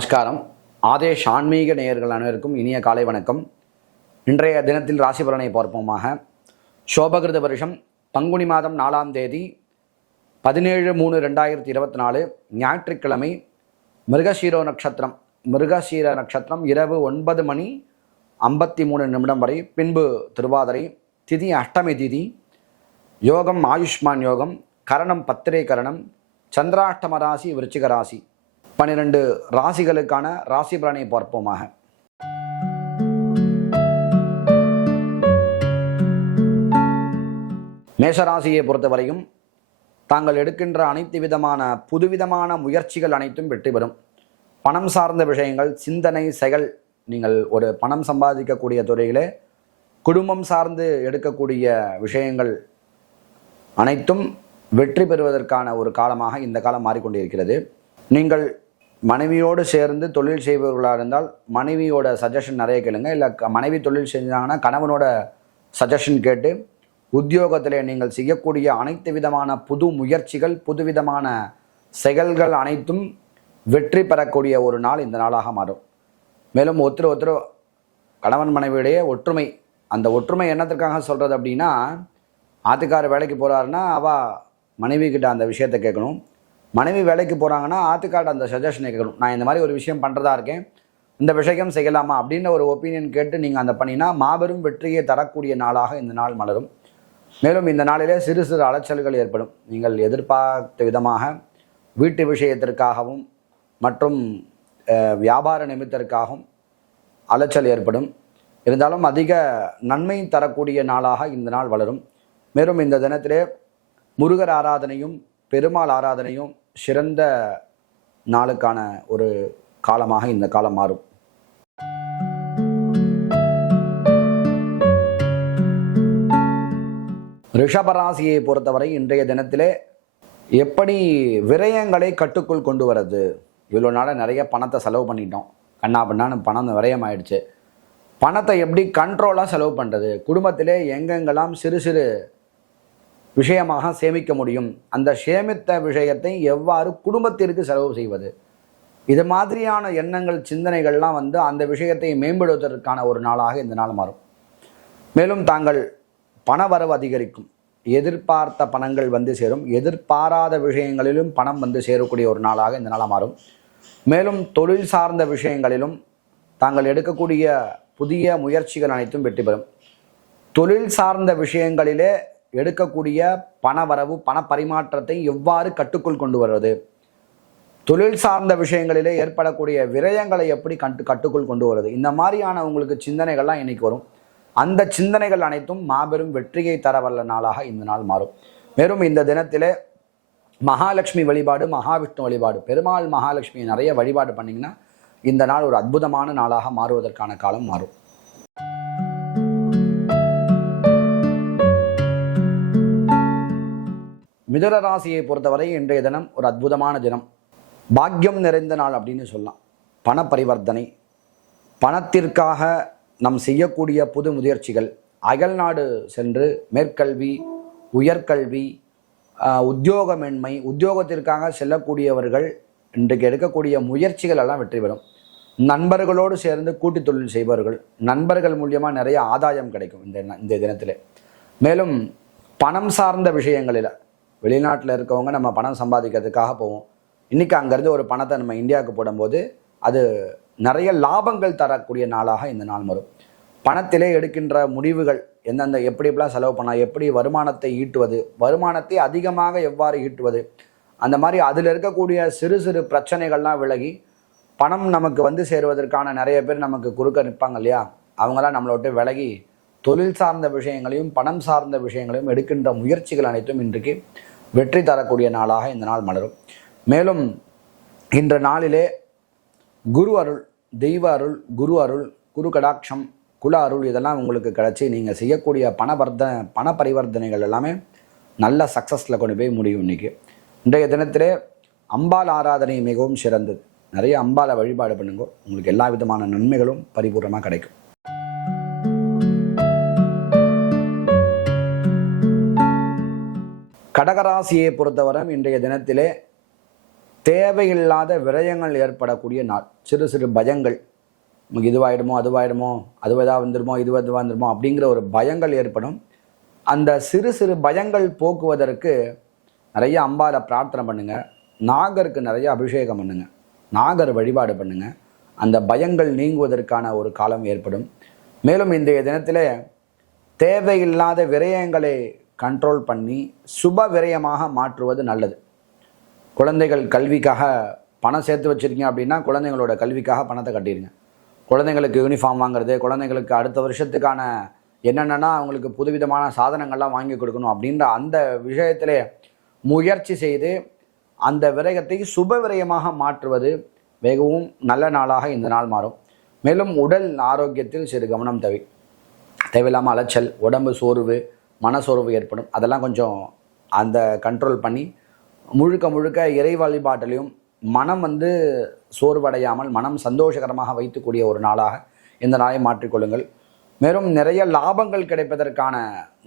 நமஸ்காரம். ஆதேஷ் ஆன்மீக நேயர்கள் அனைவருக்கும் இனிய காலை வணக்கம். இன்றைய தினத்தில் ராசி பலனை பார்ப்போமாக. சோபகிருத வருஷம் பங்குனி மாதம் நாலாம் தேதி பதினேழு மூணு ரெண்டாயிரத்தி இருபத்தி நாலு ஞாயிற்றுக்கிழமை மிருகசீரோ நட்சத்திரம் மிருகசீர நட்சத்திரம் இரவு ஒன்பது மணி ஐம்பத்தி மூணு நிமிடம் வரை பின்பு திருவாதிரை திதி அஷ்டமி திதி யோகம் ஆயுஷ்மான் யோகம் கரணம் பத்திரை கரணம் சந்திராஷ்டம ராசி விருச்சிக ராசி. பன்னிரண்டு ராசிகளுக்கான ராசி பலனை பார்ப்போமாக. மேஷராசியை பொறுத்தவரையும் தாங்கள் எடுக்கின்ற அனைத்து விதமான புதுவிதமான முயற்சிகள் அனைத்தும் வெற்றி பெறும். பணம் சார்ந்த விஷயங்கள் சிந்தனை செயல் நீங்கள் ஒரு பணம் சம்பாதிக்கக்கூடிய துறையிலே குடும்பம் சார்ந்து எடுக்கக்கூடிய விஷயங்கள் அனைத்தும் வெற்றி பெறுவதற்கான ஒரு காலமாக இந்த காலம் மாறிக்கொண்டிருக்கிறது. நீங்கள் மனைவியோடு சேர்ந்து தொழில் செய்பவர்களாக இருந்தால் மனைவியோட சஜஷன் நிறைய கேளுங்க. இல்லை மனைவி தொழில் செஞ்சாங்கன்னா கணவனோட சஜஷன் கேட்டு உத்தியோகத்தில் நீங்கள் செய்யக்கூடிய அனைத்து விதமான புது முயற்சிகள் புதுவிதமான செயல்கள் அனைத்தும் வெற்றி பெறக்கூடிய ஒரு நாள் இந்த நாளாக மாறும். மேலும் ஒருத்தர் ஒருத்தர் கணவன் மனைவியுடைய ஒற்றுமை அந்த ஒற்றுமை என்னத்திற்காக சொல்கிறது அப்படின்னா ஆத்துக்கார வேலைக்கு போகிறாருன்னா அவள் மனைவி கிட்ட அந்த விஷயத்தை கேட்கணும். மனைவி வேலைக்கு போகிறாங்கன்னா ஆத்துக்காட்ட அந்த சஜஷனை கேட்கணும். நான் இந்த மாதிரி ஒரு விஷயம் பண்ணுறதா இருக்கேன். இந்த விஷயம் செய்யலாமா அப்படின்னு ஒரு ஒப்பீனியன் கேட்டு நீங்கள் அந்த பண்ணினா மாபெரும் வெற்றியை தரக்கூடிய நாளாக இந்த நாள் மலரும். மேலும் இந்த நாளிலே சிறு சிறு அலைச்சல்கள் ஏற்படும். நீங்கள் எதிர்பார்த்த விதமாக வீட்டு விஷயத்திற்காகவும் மற்றும் வியாபார நிமித்தத்திற்காகவும் அலைச்சல் ஏற்படும். இருந்தாலும் அதிக நன்மை தரக்கூடிய நாளாக இந்த நாள் வளரும். மேலும் இந்த தினத்திலே முருகர் ஆராதனையும் பெருமாள் ஆராதனையும் சிறந்த நாளுக்கான ஒரு காலமாக இந்த காலம் மாறும். ரிஷபராசியை பொறுத்தவரை இன்றைய தினத்திலே எப்படி விரயங்களை கட்டுக்குள் கொண்டு வரது? இவ்வளோ நாளாக நிறைய பணத்தை செலவு பண்ணிட்டோம். கண்ணா பண்ணான்னு பணம் விரயம் ஆயிடுச்சு பணத்தை எப்படி கண்ட்ரோலாக செலவு பண்ணுறது குடும்பத்திலே எங்கெங்கெல்லாம் சிறு சிறு விஷயமாக சேமிக்க முடியும். அந்த சேமித்த விஷயத்தை எவ்வாறு குடும்பத்திற்கு செலவு செய்வது? இது மாதிரியான எண்ணங்கள் சிந்தனைகள்லாம் வந்து அந்த விஷயத்தை மேம்படுவதற்கான ஒரு நாளாக இந்த நாள் மாறும். மேலும் தாங்கள் பண வரவு அதிகரிக்கும். எதிர்பார்த்த பணங்கள் வந்து சேரும். எதிர்பாராத விஷயங்களிலும் பணம் வந்து சேரக்கூடிய ஒரு நாளாக இந்த நாளாக மாறும். மேலும் தொழில் சார்ந்த விஷயங்களிலும் தாங்கள் எடுக்கக்கூடிய புதிய முயற்சிகள் அனைத்தும் வெற்றி பெறும். தொழில் சார்ந்த விஷயங்களிலே எடுக்கக்கூடிய பணவரவு பண பரிமாற்றத்தை எவ்வாறு கட்டுக்குள் கொண்டு வருவது? தொழில் சார்ந்த விஷயங்களிலே ஏற்படக்கூடிய விரயங்களை எப்படி கட்டு கட்டுக்குள் கொண்டு வருவது? இந்த மாதிரியான உங்களுக்கு சிந்தனைகள்லாம் இன்னைக்கு வரும். அந்த சிந்தனைகள் அனைத்தும் மாபெரும் வெற்றியை தர வல்ல நாளாக இந்த நாள் மாறும். மேலும் இந்த தினத்திலே மகாலட்சுமி வழிபாடு மகாவிஷ்ணு வழிபாடு பெருமாள் மகாலட்சுமியை நிறைய வழிபாடு பண்ணிங்கன்னா இந்த நாள் ஒரு அற்புதமான நாளாக மாறுவதற்கான காலம் மாறும். மிதுன ராசியை பொறுத்தவரை இன்றைய தினம் ஒரு அற்புதமான தினம். பாக்கியம் நிறைந்த நாள் அப்படின்னு சொல்லலாம். பண பரிவர்த்தனை பணத்திற்காக நாம் செய்யக்கூடிய புது முயற்சிகள் அயல்நாடு சென்று மேற்கல்வி உயர்கல்வி உத்தியோகமின்மை உத்தியோகத்திற்காக செல்லக்கூடியவர்கள் இன்றைக்கு எடுக்கக்கூடிய முயற்சிகள் எல்லாம் வெற்றி பெறும். நண்பர்களோடு சேர்ந்து கூட்டு தொழில் செய்பவர்கள். நண்பர்கள் மூலியமாக நிறைய ஆதாயம் கிடைக்கும் இந்த இந்த தினத்தில். மேலும் பணம் சார்ந்த விஷயங்களில் வெளிநாட்டில் இருக்கவங்க நம்ம பணம் சம்பாதிக்கிறதுக்காக போவோம். இன்றைக்கி அங்கேருந்து ஒரு பணத்தை நம்ம இந்தியாவுக்கு போடும்போது அது நிறைய லாபங்கள் தரக்கூடிய நாளாக இந்த நாள் வரும் பணத்திலே எடுக்கின்ற முடிவுகள் எந்தெந்த எப்படி எப்படிலாம் செலவு பண்ணால் எப்படி வருமானத்தை ஈட்டுவது வருமானத்தை அதிகமாக எவ்வாறு ஈட்டுவது அந்த மாதிரி அதில் இருக்கக்கூடிய சிறு சிறு பிரச்சனைகள்லாம் விலகி பணம் நமக்கு வந்து சேருவதற்கான நிறைய பேர் நமக்கு குறுக்க நிற்பாங்க இல்லையா? அவங்களாம் நம்மளை விட்டு விலகி தொழில் சார்ந்த விஷயங்களையும் பணம் சார்ந்த விஷயங்களையும் எடுக்கின்ற முயற்சிகள் அனைத்தும் இன்றைக்கு வெற்றி தரக்கூடிய நாளாக இந்த நாள் மலரும். மேலும் இன்ற நாளிலே குரு அருள் தெய்வ அருள் குரு அருள் குரு கடாட்சம் குல அருள் இதெல்லாம் உங்களுக்கு கிடச்சி நீங்கள் செய்யக்கூடிய பணவர்த்த பண பரிவர்த்தனைகள் எல்லாமே நல்ல சக்ஸஸில் கொண்டு போய் முடியும் இன்னைக்கு. இன்றைய தினத்திலே அம்பாள் ஆராதனை மிகவும் சிறந்தது. நிறைய அம்பாளை வழிபாடு பண்ணுங்க. உங்களுக்கு எல்லா விதமான நன்மைகளும் பரிபூர்ணமாக கிடைக்கும். கடகராசியை பொறுத்தவரை இன்றைய தினத்திலே தேவையில்லாத விரயங்கள் ஏற்படக்கூடிய நாள். சிறு சிறு பயங்கள். நமக்கு இதுவாயிடுமோ அதுவாயிடுமோ அது எதாவது வந்துடுமோ இது எதுவாக வந்துடுமோ அப்படிங்கிற ஒரு பயங்கள் ஏற்படும். அந்த சிறு சிறு பயங்கள் போக்குவதற்கு நிறைய அம்பால பிரார்த்தனை பண்ணுங்க. நாகருக்கு நிறைய அபிஷேகம் பண்ணுங்க. நாகர் வழிபாடு பண்ணுங்க. அந்த பயங்கள் நீங்குவதற்கான ஒரு காலம் ஏற்படும். மேலும் இன்றைய தினத்தில் தேவையில்லாத விரயங்களை கண்ட்ரோல் பண்ணி சுப விரயமாக மாற்றுவது நல்லது. குழந்தைகள் கல்விக்காக பணம் சேர்த்து வச்சுருக்கீங்க அப்படின்னா குழந்தைங்களோட கல்விக்காக பணத்தை கட்டிடுங்க. குழந்தைங்களுக்கு யூனிஃபார்ம் வாங்குறது குழந்தைங்களுக்கு அடுத்த வருஷத்துக்கான என்னென்னா அவங்களுக்கு புதுவிதமான சாதனங்கள்லாம் வாங்கி கொடுக்கணும் அப்படின்ற அந்த விஷயத்திலே முயற்சி செய்து அந்த விரயத்தை சுப விரயமாக மாற்றுவது மிகவும் நல்ல நாளாக இந்த நாள் மாறும். மேலும் உடல் ஆரோக்கியத்தில் சிறு கவனம் தேவை. தேவையில்லாமல் அலைச்சல் உடம்பு சோர்வு மனசோர்வு ஏற்படும். அதெல்லாம் கொஞ்சம் அந்த கண்ட்ரோல் பண்ணி முழுக்க முழுக்க இறை வழிபாட்டிலையும் மனம் வந்து சோர்வடையாமல் மனம் சந்தோஷகரமாக வைத்துக்கூடிய ஒரு நாளாக இந்த நாளை மாற்றிக்கொள்ளுங்கள் மேலும் நிறைய லாபங்கள் கிடைப்பதற்கான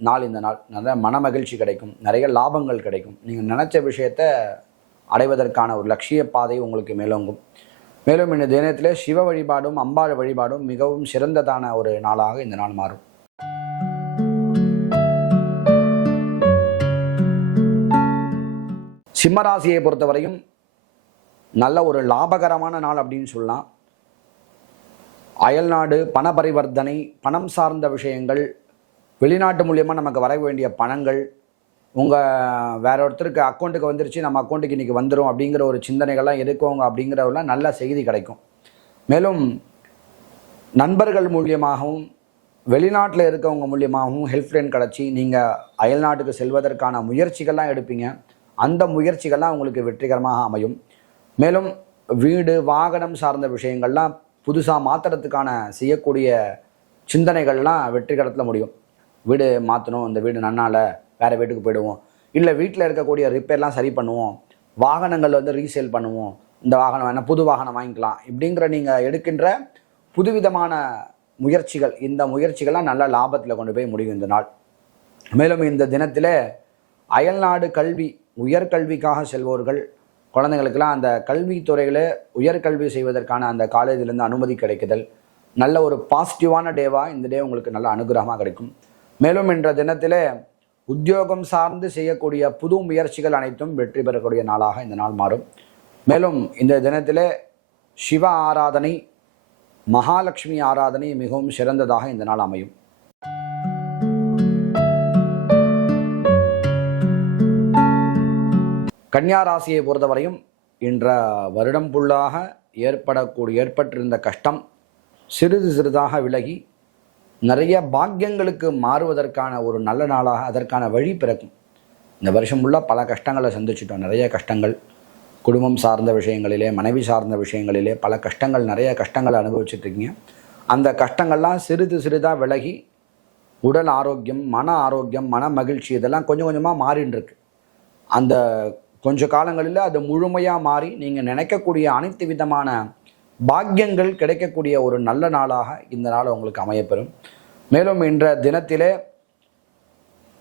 நாள் இந்த நாள். நிறைய மன மகிழ்ச்சி கிடைக்கும். நிறைய லாபங்கள் கிடைக்கும். நீங்கள் நினச்ச விஷயத்தை அடைவதற்கான ஒரு லட்சிய பாதை உங்களுக்கு மேலோங்கும். மேலும் இந்த தினத்தில் சிவ வழிபாடும் அம்பாள் வழிபாடும் மிகவும் சிறந்ததான ஒரு நாளாக இந்த நாள் மாறும். சிம்மராசியை பொறுத்தவரையும் நல்ல ஒரு லாபகரமான நாள் அப்படின்னு சொல்லலாம். அயல்நாடு பண பரிவர்த்தனை பணம் சார்ந்த விஷயங்கள் வெளிநாட்டு மூலியமாக நமக்கு வர வேண்டிய பணங்கள் உங்கள் வேற ஒருத்தருக்கு அக்கௌண்ட்டுக்கு வந்துருச்சு நம்ம அக்கௌண்ட்டுக்கு இன்றைக்கி வந்துடும் அப்படிங்கிற ஒரு சிந்தனைகள்லாம் இருக்கவங்க அப்படிங்கிறவெல்லாம் நல்ல செய்தி கிடைக்கும். மேலும் நண்பர்கள் மூலியமாகவும் வெளிநாட்டில் இருக்கவங்க மூலியமாகவும் ஹெல்ப்லைன் கிடச்சி நீங்கள் அயல்நாட்டுக்கு செல்வதற்கான முயற்சிகள்லாம் எடுப்பீங்க. அந்த முயற்சிகள்லாம் உங்களுக்கு வெற்றிகரமாக அமையும். மேலும் வீடு வாகனம் சார்ந்த விஷயங்கள்லாம் புதுசாக மாற்றுறதுக்கான செய்யக்கூடிய சிந்தனைகள்லாம் வெற்றிகரத்தில் முடியும். வீடு மாற்றணும் இந்த வீடு நன்னால் வேறு வீட்டுக்கு போயிடுவோம். இல்லை வீட்டில் இருக்கக்கூடிய ரிப்பேர்லாம் சரி பண்ணுவோம். வாகனங்கள் வந்து ரீசேல் பண்ணுவோம். இந்த வாகனம் வேணால் புது வாகனம் வாங்கிக்கலாம். இப்படிங்கிற நீங்கள் எடுக்கின்ற புதுவிதமான முயற்சிகள் இந்த முயற்சிகள்லாம் நல்ல லாபத்தில் கொண்டு போய் முடியும் இந்த நாள். மேலும் இந்த தினத்தில் அயல்நாடு கல்வி உயர்கல்விக்காக செல்வோர்கள் குழந்தைங்களுக்கெல்லாம் அந்த கல்வித்துறையில் உயர்கல்வி செய்வதற்கான அந்த காலேஜிலேருந்து அனுமதி கிடைக்குதல். நல்ல ஒரு பாசிட்டிவான டேவாக இந்த டே உங்களுக்கு நல்ல அனுகிரகமாக கிடைக்கும். மேலும் இன்ற தினத்தில் உத்தியோகம் சார்ந்து செய்யக்கூடிய புது முயற்சிகள் அனைத்தும் வெற்றி பெறக்கூடிய நாளாக இந்த நாள் மாறும். மேலும் இந்த தினத்தில் சிவ ஆராதனை மகாலட்சுமி ஆராதனை மிகவும் சிறந்ததாக இந்த நாள் அமையும். கன்னியா ராசியை பொறுத்தவரையும் இன்ற வருடம் புல்லாக ஏற்படக்கூடிய ஏற்பட்டிருந்த கஷ்டம் சிறிது சிறிதாக விலகி நிறைய பாக்கியங்களுக்கு மாறுவதற்கான ஒரு நல்ல நாளாக அதற்கான வழி பிறக்கும். இந்த வருஷம் ஃபுல்லாக பல கஷ்டங்களை சந்திச்சிட்டோம். நிறைய கஷ்டங்கள் குடும்பம் சார்ந்த விஷயங்களிலே மனைவி சார்ந்த விஷயங்களிலே பல கஷ்டங்கள் நிறைய கஷ்டங்களை அனுபவிச்சுட்ருக்கீங்க. அந்த கஷ்டங்கள்லாம் சிறிது சிறிதாக விலகி உடல் ஆரோக்கியம் மன ஆரோக்கியம் மன மகிழ்ச்சி இதெல்லாம் கொஞ்சம் கொஞ்சமாக மாறின்னு இருக்கு அந்த கொஞ்ச காலங்களில் அது முழுமையாக மாறி நீங்கள் நினைக்கக்கூடிய அனைத்து விதமான பாக்கியங்கள் கிடைக்கக்கூடிய ஒரு நல்ல நாளாக இந்த நாள் உங்களுக்கு அமையப்பெறும். மேலும் இன்ற தினத்திலே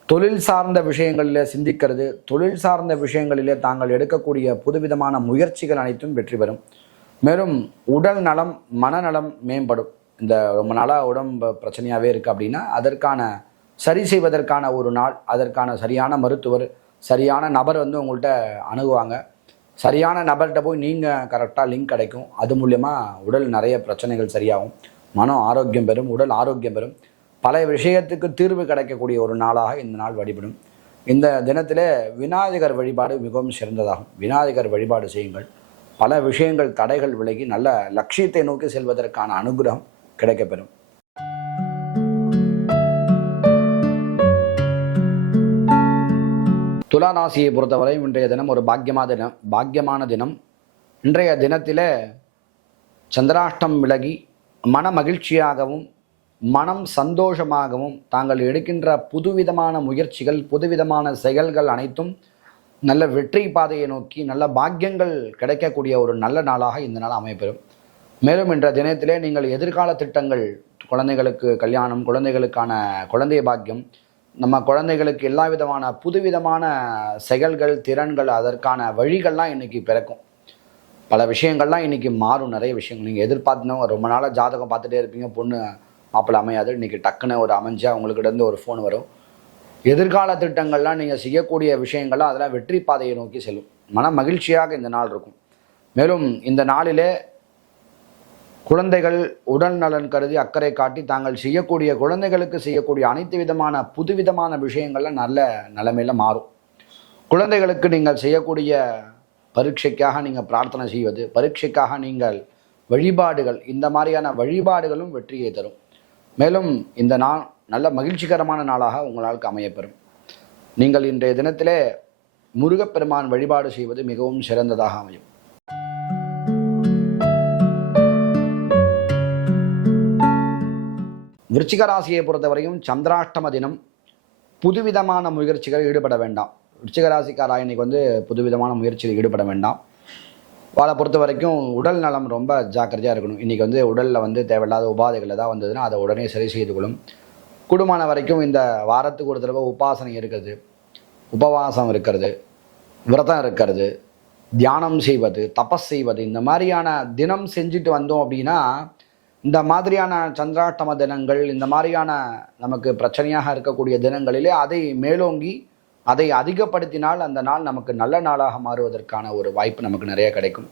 தொழில் சார்ந்த விஷயங்களில் சிந்திக்கிறது தொழில் சார்ந்த விஷயங்களிலே தாங்கள் எடுக்கக்கூடிய புதுவிதமான முயற்சிகள் அனைத்தும் வெற்றி பெறும். மேலும் உடல் நலம் மனநலம் மேம்படும். இந்த ரொம்ப நாளாக உடம்பு பிரச்சனையாகவே இருக்குது அப்படின்னா அதற்கான சரி செய்வதற்கான ஒரு நாள் அதற்கான சரியான மருத்துவர் சரியான நபர் வந்து உங்கள்கிட்ட அணுகுவாங்க. சரியான நபர்கிட்ட போய் நீங்கள் கரெக்டாக லிங்க் கிடைக்கும். அது மூலயமா உடல் நிறைய பிரச்சனைகள் சரியாகும். மனம் ஆரோக்கியம் பெறும் உடல் ஆரோக்கியம் பெறும். பல விஷயத்துக்கு தீர்வு கிடைக்கக்கூடிய ஒரு நாளாக இந்த நாள் வழிபடும். இந்த தினத்தில் விநாயகர் வழிபாடு மிகவும் சிறந்ததாகும். விநாயகர் வழிபாடு செய்யுங்கள். பல விஷயங்கள் தடைகள் விலகி நல்ல லட்சியத்தை நோக்கி செல்வதற்கான அனுகிரகம் கிடைக்கப்பெறும். துலா ராசியை பொறுத்தவரை இன்றைய தினம் ஒரு பாக்கியமான தினம் பாக்கியமான தினம். இன்றைய தினத்தில் சந்திராஷ்டம் விலகி மன மகிழ்ச்சியாகவும் மனம் சந்தோஷமாகவும் தாங்கள் எடுக்கின்ற புதுவிதமான முயற்சிகள் புதுவிதமான செயல்கள் அனைத்தும் நல்ல வெற்றி பாதையை நோக்கி நல்ல பாக்கியங்கள் கிடைக்கக்கூடிய ஒரு நல்ல நாளாக இந்த நாள் அமைப்பெறும் மேலும் இன்ற தினத்திலே நீங்கள் எதிர்கால திட்டங்கள் குழந்தைகளுக்கு கல்யாணம் குழந்தைகளுக்கான குழந்தை பாக்கியம் நம்ம குழந்தைகளுக்கு எல்லா விதமான புதுவிதமான செயல்கள் திறன்கள் அதற்கான வழிகள்லாம் இன்னைக்கு பிறக்கும். பல விஷயங்கள்லாம் இன்னைக்கு மாறும். நிறைய விஷயங்கள். நீங்கள் எதிர்பார்த்தவங்க ரொம்ப நாளாக ஜாதகம் பார்த்துட்டே இருப்பீங்க. பொண்ணு மாப்பிள்ளை அமையாது. இன்னைக்கு டக்குன்னு ஒரு அமைஞ்சா உங்கள்கிட்டருந்து ஒரு ஃபோன் வரும். எதிர்கால திட்டங்கள்லாம் நீங்கள் செய்யக்கூடிய விஷயங்கள்லாம் அதெல்லாம் வெற்றி பாதையை நோக்கி செல்லும். மன மகிழ்ச்சியாக இந்த நாள் இருக்கும். மேலும் இந்த நாளிலே குழந்தைகள் உடல் நலன் கருதி அக்கறை காட்டி தாங்கள் செய்யக்கூடிய குழந்தைகளுக்கு செய்யக்கூடிய அனைத்து விதமான புதுவிதமான விஷயங்கள்லாம் நல்ல நிலைமையில் மாறும். குழந்தைகளுக்கு நீங்கள் செய்யக்கூடிய பரீட்சைக்காக நீங்கள் பிரார்த்தனை செய்வது பரீட்சைக்காக நீங்கள் வழிபாடுகள் இந்த மாதிரியான வழிபாடுகளும் வெற்றியை தரும். மேலும் இந்த நாள் நல்ல மகிழ்ச்சிகரமான நாளாக உங்களால் அமையப்பெறும். நீங்கள் இன்றைய தினத்திலே முருகப்பெருமான் வழிபாடு செய்வது மிகவும் சிறந்ததாக அமையும். விருச்சிக ராசியை பொறுத்தவரையும் சந்திராஷ்டம தினம் புதுவிதமான முயற்சிகள் ஈடுபட வேண்டாம். விருச்சிக ராசிக்காரா இன்னைக்கு வந்து புதுவிதமான முயற்சியில் ஈடுபட வேண்டாம். அவளை பொறுத்த வரைக்கும் உடல் நலம் ரொம்ப ஜாக்கிரதையாக இருக்கணும். இன்றைக்கி வந்து உடலில் வந்து தேவையில்லாத உபாதைகள் ஏதாவது வந்ததுன்னா அதை உடனே சரி செய்து கொள்ளும். குடும்பமான வரைக்கும் இந்த வாரத்துக்கு ஒரு தடவை உபாசனை இருக்கிறது உபவாசம் இருக்கிறது விரதம் இருக்கிறது தியானம் செய்வது தபஸ் செய்வது இந்த மாதிரியான தினம் செஞ்சுட்டு வந்தோம் அப்படின்னா இந்த மாதிரியான சந்திராட்டம தினங்கள் இந்த மாதிரியான நமக்கு பிரச்சனையாக இருக்கக்கூடிய தினங்களிலே அதை மேலோங்கி அதை அதிகப்படுத்தினால் அந்த நாள் நமக்கு நல்ல நாளாக மாறுவதற்கான ஒரு வாய்ப்பு நமக்கு நிறைய கிடைக்கும்.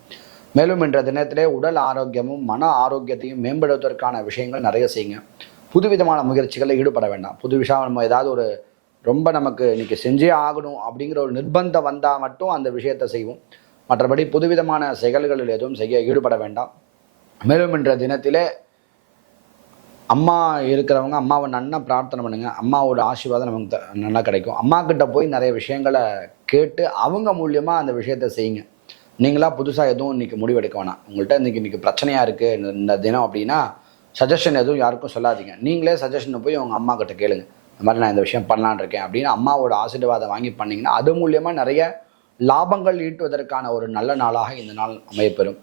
மேலும் இன்ற தினத்திலே உடல் ஆரோக்கியமும் மன ஆரோக்கியத்தையும் மேம்படுவதற்கான விஷயங்கள் நிறைய செய்யுங்க. புதுவிதமான முயற்சிகளில் ஈடுபட வேண்டாம். புது விஷயம் நம்ம ஏதாவது ஒரு ரொம்ப நமக்கு இன்னைக்கு செஞ்சே ஆகணும் அப்படிங்கிற ஒரு நிர்பந்தம் வந்தால் மட்டும் அந்த விஷயத்தை செய்வோம். மற்றபடி புதுவிதமான செயல்களில் எதுவும் செய்ய ஈடுபட வேண்டாம். மேலும் என்ற தினத்திலே அம்மா இருக்கிறவங்க அம்மாவை நல்லா பிரார்த்தனை பண்ணுங்கள் அம்மாவோட ஆசீர்வாதம் நமக்கு த- நல்லா கிடைக்கும். அம்மா கிட்ட போய் நிறைய விஷயங்களை கேட்டு அவங்க மூலியமாக அந்த விஷயத்தை செய்யுங்க. நீங்களாக புதுசாக எதுவும் இன்றைக்கி முடிவெடுக்க வேணாம். உங்கள்கிட்ட இன்றைக்கி இன்றைக்கி பிரச்சனையாக இருக்குது இந்த- இந்த தினம் அப்படின்னா சஜஷன் எதுவும் யாருக்கும் சொல்லாதீங்க. நீங்களே சஜஷனை போய் உங்கள் அம்மா கிட்ட கேளுங்க. இந்த மாதிரி நான் இந்த விஷயம் பண்ணலான்னு இருக்கேன் அப்படின்னு அம்மாவோட ஆசீர்வாதம் வாங்கி பண்ணிங்கன்னா அது மூலியமாக நிறைய லாபங்கள் ஈட்டுவதற்கான ஒரு நல்ல நாளாக இந்த நாள் அமையப்பெறும்.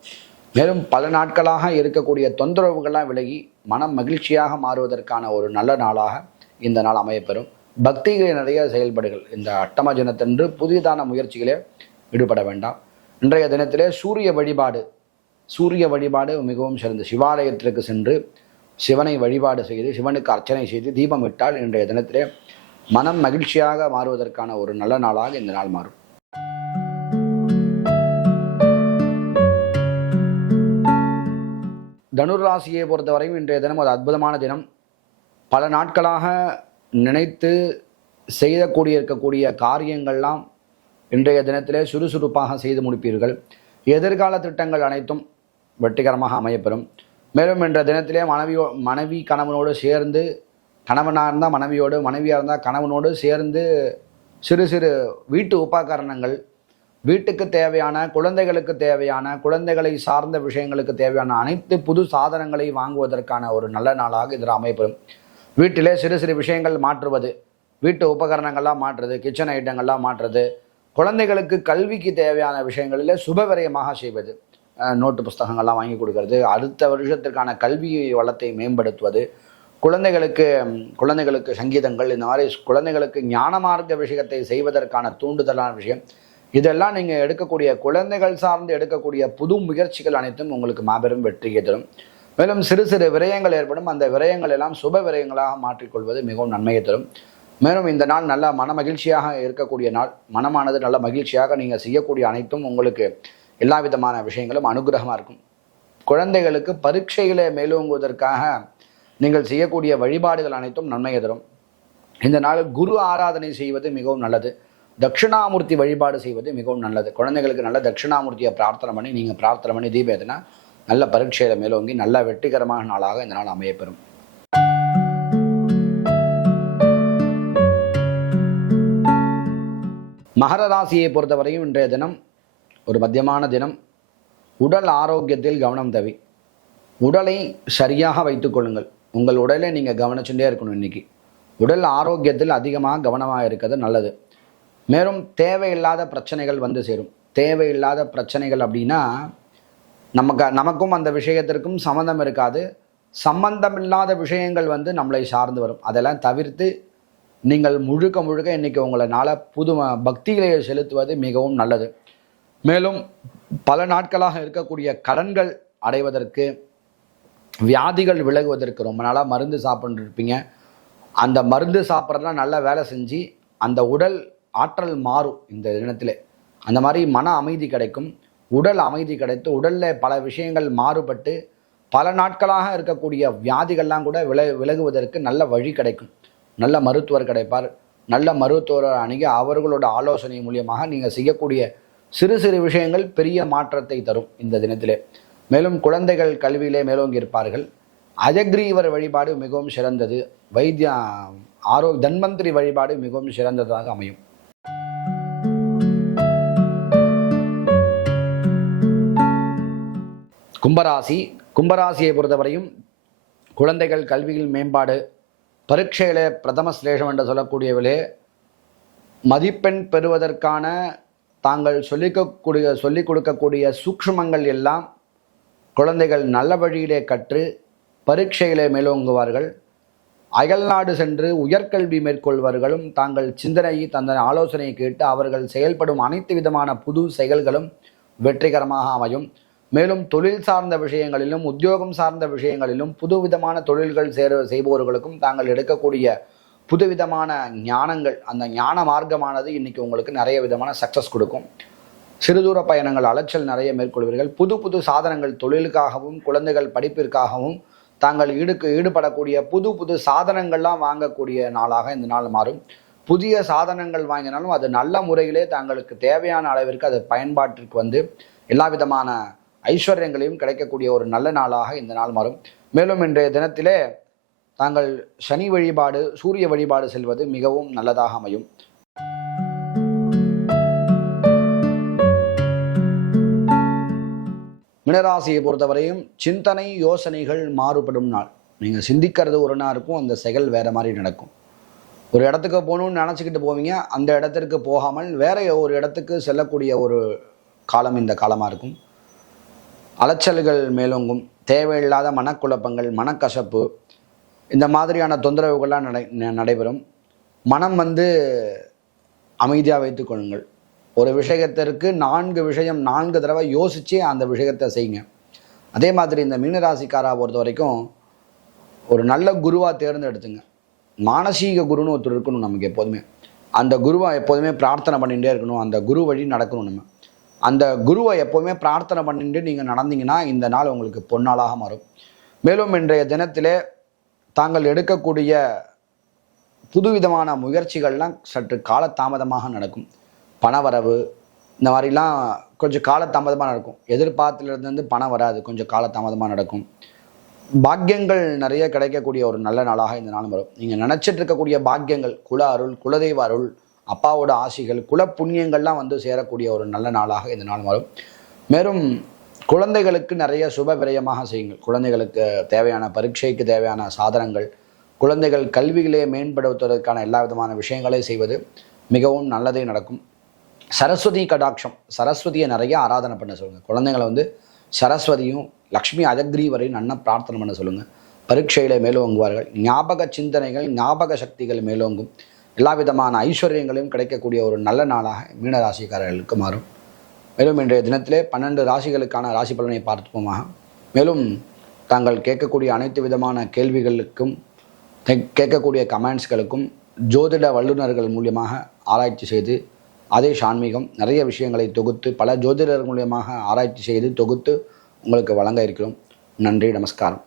மேலும் பல நாட்களாக இருக்கக்கூடிய தொந்தரவுகள்லாம் விலகி மனம் மகிழ்ச்சியாக மாறுவதற்கான ஒரு நல்ல நாளாக இந்த நாள் அமையப்பெறும். பக்திகளை நிறைய செயல்பாடுகள் இந்த அட்டம தினத்தன்று புதிதான முயற்சிகளே ஈடுபட வேண்டாம். இன்றைய தினத்திலே சூரிய வழிபாடு சூரிய வழிபாடு மிகவும் சிறந்த சிவாலயத்திற்கு சென்று சிவனை வழிபாடு செய்து சிவனுக்கு அர்ச்சனை செய்து தீபம் இட்டால் இன்றைய தினத்திலே மனம் மகிழ்ச்சியாக மாறுவதற்கான ஒரு நல்ல நாளாக இந்த நாள் மாறும். தனுர் ராசியை பொறுத்தவரையும் இன்றைய தினம் ஒரு அற்புதமான தினம். பல நாட்களாக நினைத்து செய்யக்கூடிய இருக்கக்கூடிய காரியங்கள்லாம் இன்றைய தினத்திலே சுறுசுறுப்பாக செய்து முடிப்பீர்கள். எதிர்கால திட்டங்கள் அனைத்தும் வெற்றிகரமாக அமையப்பெறும். மேலும் இன்றைய தினத்திலே மனைவியோ மனைவி கணவனோடு சேர்ந்து கணவனாக இருந்தால் மனைவியோடு மனைவியாக இருந்தால் கணவனோடு சேர்ந்து சிறு சிறு வீட்டு உபகரணங்கள் வீட்டுக்கு தேவையான குழந்தைகளுக்கு தேவையான குழந்தைகளை சார்ந்த விஷயங்களுக்கு தேவையான அனைத்து புது சாதனங்களை வாங்குவதற்கான ஒரு நல்ல நாளாக இதில் அமைப்பெறும் வீட்டிலே சிறு சிறு விஷயங்கள் மாற்றுவது வீட்டு உபகரணங்கள்லாம் மாற்றுறது கிச்சன் ஐட்டங்கள்லாம் மாற்றுறது குழந்தைகளுக்கு கல்விக்கு தேவையான விஷயங்களில் சுபவிரயமாக செய்வது நோட்டு புஸ்தகங்கள்லாம் வாங்கி கொடுக்கறது அடுத்த வருஷத்திற்கான கல்வி வளத்தை மேம்படுத்துவது குழந்தைகளுக்கு குழந்தைகளுக்கு சங்கீதங்கள் இந்த மாதிரி குழந்தைகளுக்கு ஞானமார்க்க விஷயத்தை செய்வதற்கான தூண்டுதலான விஷயம் இதெல்லாம் நீங்கள் எடுக்கக்கூடிய குழந்தைகள் சார்ந்து எடுக்கக்கூடிய புது முயற்சிகள் அனைத்தும் உங்களுக்கு மாபெரும் வெற்றியை தரும். மேலும் சிறு சிறு விரயங்கள் ஏற்படும். அந்த விரயங்கள் எல்லாம் சுப விரயங்களாக மாற்றிக்கொள்வது மிகவும் நன்மையை தரும். மேலும் இந்த நாள் நல்ல மன மகிழ்ச்சியாக இருக்கக்கூடிய நாள். மனமானது நல்ல மகிழ்ச்சியாக நீங்கள் செய்யக்கூடிய அனைத்தும் உங்களுக்கு எல்லா விதமான விஷயங்களும் அனுகிரகமாக இருக்கும். குழந்தைகளுக்கு பரீட்சைகளை மேலோங்குவதற்காக நீங்கள் செய்யக்கூடிய வழிபாடுகள் அனைத்தும் நன்மையை தரும். இந்த நாள் குரு ஆராதனை செய்வது மிகவும் நல்லது. தட்சிணாமூர்த்தி வழிபாடு செய்வது மிகவும் நல்லது. குழந்தைகளுக்கு நல்ல தட்சிணாமூர்த்தியை பிரார்த்தனை பண்ணி நீங்கள் பிரார்த்தனை பண்ணி தீபேதனா நல்ல பரீட்சையில மேலோங்கி நல்ல வெற்றிகரமான நாளாக இந்த நாள் அமையப்பெறும். மகர ராசியை பொறுத்தவரையும் இன்றைய தினம் ஒரு மத்தியமான தினம். உடல் ஆரோக்கியத்தில் கவனம் தவி. உடலை சரியாக வைத்துக் கொள்ளுங்கள். உங்கள் உடலை நீங்கள் கவனிச்சுட்டே இருக்கணும் இன்னைக்கு. உடல் ஆரோக்கியத்தில் அதிகமாக கவனமாக இருக்கிறது நல்லது. மேலும் தேவையில்லாத பிரச்சனைகள் வந்து சேரும். தேவையில்லாத பிரச்சனைகள் அப்படின்னா நமக்கு நமக்கும் அந்த விஷயத்திற்கும் சம்மந்தம் இருக்காது. சம்பந்தமில்லாத விஷயங்கள் வந்து நம்மளை சார்ந்து வரும். அதெல்லாம் தவிர்த்து நீங்கள் முழுக்க முழுக்க இன்றைக்கி உங்களால் புது பக்திகளை செலுத்துவது மிகவும் நல்லது. மேலும் பல நாட்களாக இருக்கக்கூடிய கடன்கள் அடைவதற்கு வியாதிகள் விலகுவதற்கு ரொம்ப நாளாக மருந்து சாப்பிட்டுருப்பீங்க. அந்த மருந்து சாப்பிட்றதுலாம் நல்லா வேலை செஞ்சு அந்த உடல் ஆற்றல் மாறும் இந்த தினத்தில். அந்த மாதிரி மன அமைதி கிடைக்கும் உடல் அமைதி கிடைத்து உடலில் பல விஷயங்கள் மாறுபட்டு பல நாட்களாக இருக்கக்கூடிய வியாதிகள்லாம் கூட வில விலகுவதற்கு நல்ல வழி கிடைக்கும். நல்ல மருத்துவர் கிடைப்பார். நல்ல மருத்துவரை அணுகி அவர்களோட ஆலோசனை மூலியமாக நீங்கள் செய்யக்கூடிய சிறு சிறு விஷயங்கள் பெரிய மாற்றத்தை தரும் இந்த தினத்திலே. மேலும் குழந்தைகள் கல்வியிலே மேலோங்கி இருப்பார்கள். அஜக்ரீவர் வழிபாடு மிகவும் சிறந்தது. வைத்திய ஆரோ தன்வந்திரி வழிபாடு மிகவும் சிறந்ததாக அமையும். கும்பராசி கும்பராசியை பொறுத்தவரையும் குழந்தைகள் கல்வியில் மேம்பாடு பரீட்சையிலே பிரதம சிலேஷம் என்று சொல்லக்கூடியவிலே மதிப்பெண் பெறுவதற்கான தாங்கள் சொல்லிக்கக்கூடிய சொல்லிக் கொடுக்கக்கூடிய சூக்ஷ்மங்கள் எல்லாம் குழந்தைகள் நல்ல வழியிலே கற்று பரீட்சையிலே மேலோங்குவார்கள். அயல்நாடு சென்று உயர்கல்வி மேற்கொள்வார்களும் தாங்கள் சிந்தனையை தந்த ஆலோசனையை கேட்டு அவர்கள் செயல்படும் அனைத்து விதமான புது செயல்களும் வெற்றிகரமாக அமையும். மேலும் தொழில் சார்ந்த விஷயங்களிலும் உத்தியோகம் சார்ந்த விஷயங்களிலும் புதுவிதமான தொழில்கள் சேர செய்பவர்களுக்கும் தாங்கள் எடுக்கக்கூடிய புதுவிதமான ஞானங்கள் அந்த ஞான மார்க்கமானது இன்னைக்கு உங்களுக்கு நிறைய விதமான சக்ஸஸ் கொடுக்கும். சிறுதூர பயணங்கள் அலைச்சல் நிறைய மேற்கொள்வீர்கள். புது புது சாதனங்கள் தொழிலுக்காகவும் குழந்தைகள் படிப்பிற்காகவும் தாங்கள் ஈடுக்கு ஈடுபடக்கூடிய புது புது சாதனங்கள்லாம் வாங்கக்கூடிய நாளாக இந்த நாள் மாறும். புதிய சாதனங்கள் வாங்கினாலும் அது நல்ல முறையிலே தங்களுக்கு தேவையான அளவிற்கு அது பயன்பாட்டிற்கு வந்து எல்லா விதமான ஐஸ்வர்யங்களையும் கிடைக்கக்கூடிய ஒரு நல்ல நாளாக இந்த நாள் மாறும். மேலும் இன்றைய தினத்திலே தாங்கள் சனி வழிபாடு சூரிய வழிபாடு செல்வது மிகவும் நல்லதாக அமையும். மினராசியை பொறுத்தவரையும் சிந்தனை யோசனைகள் மாறுபடும் நாள். நீங்கள் சிந்திக்கிறது ஒரு நாள் இருக்கும் அந்த செயல் வேறு மாதிரி நடக்கும். ஒரு இடத்துக்கு போகணும்னு நினச்சிக்கிட்டு போவீங்க அந்த இடத்திற்கு போகாமல் வேற ஒரு இடத்துக்கு செல்லக்கூடிய ஒரு காலம் இந்த காலமாக இருக்கும். அலைச்சல்கள் மேலோங்கும் தேவையில்லாத மனக்குழப்பங்கள் மனக்கசப்பு இந்த மாதிரியான தொந்தரவுகள்லாம் நடை ந- நடைபெறும். மனம் வந்து அமைதியாக வைத்து கொள்ளுங்கள். ஒரு விஷயத்திற்கு நான்கு விஷயம் நான்கு தடவை யோசித்து அந்த விஷயத்தை செய்யுங்க. அதே மாதிரி இந்த மீனராசிக்காரா பொறுத்த வரைக்கும் ஒரு நல்ல குருவாக தேர்ந்தெடுத்துங்க. மானசீக குருன்னு ஒருத்தர் இருக்கணும் நமக்கு எப்போதுமே. அந்த குருவை எப்போதுமே பிரார்த்தனை பண்ணிகிட்டே இருக்கணும். அந்த குரு வழி நடக்கணும் நம்ம. அந்த குருவை எப்போவுமே பிரார்த்தனை பண்ணிட்டு நீங்கள் நடந்தீங்கன்னா இந்த நாள் உங்களுக்கு பொன்னாளாக மாறும். மேலும் இன்றைய தினத்திலே தாங்கள் எடுக்கக்கூடிய புதுவிதமான முயற்சிகள்லாம் சற்று காலதாமதமாக நடக்கும். பணவரவு இந்த மாதிரிலாம் கொஞ்சம் காலதாமதமாக நடக்கும். எதிர்பார்த்துலேருந்து பணம் வராது கொஞ்சம் காலதாமதமாக நடக்கும். பாக்கியங்கள் நிறைய கிடைக்கக்கூடிய ஒரு நல்ல நாளாக இந்த நாள் வரும் நீங்கள் நினச்சிட்டு இருக்கக்கூடிய பாக்கியங்கள் குல அருள் குலதெய்வ அருள் அப்பாவோட ஆசிகள் குல புண்ணியங்கள்லாம் வந்து சேரக்கூடிய ஒரு நல்ல நாளாக இந்த நாள் வரும் மேலும் குழந்தைகளுக்கு நிறைய சுப விரயமாக செய்யுங்கள். குழந்தைகளுக்கு தேவையான பரீட்சைக்கு தேவையான சாதனங்கள் குழந்தைகள் கல்வியிலே மேம்படுத்துவதற்கான எல்லா விதமான விஷயங்களையும் செய்வது மிகவும் நல்லதே நடக்கும். சரஸ்வதி கடாட்சம் சரஸ்வதியை நிறைய ஆராதனை பண்ண சொல்லுங்கள் குழந்தைங்களை வந்து சரஸ்வதியும் லக்ஷ்மி அஜக்ரீவரையும் நன்னா பிரார்த்தனை பண்ண சொல்லுங்கள் பரீட்சையில் மேலோங்குவார்கள். ஞாபக சிந்தனைகள் ஞாபக சக்திகள் மேலோங்கும். எல்லா விதமான ஐஸ்வர்யங்களையும் கிடைக்கக்கூடிய ஒரு நல்ல நாளாக மீன ராசிக்காரர்களுக்கு மாறும். மேலும் இன்றைய தினத்திலே பன்னெண்டு ராசிகளுக்கான ராசி பலனை பார்த்துப்போமாக. மேலும் தாங்கள் கேட்கக்கூடிய அனைத்து விதமான கேள்விகளுக்கும் கேட்கக்கூடிய கமெண்ட்ஸ்களுக்கும் ஜோதிட வல்லுநர்கள் மூலியமாக ஆராய்ச்சி செய்து அதே சான்மீகம் நிறைய விஷயங்களை தொகுத்து பல ஜோதிடர் மூலியமாக ஆராய்ச்சி செய்து தொகுத்து உங்களுக்கு வழங்க இருக்கிறோம். நன்றி நமஸ்காரம்.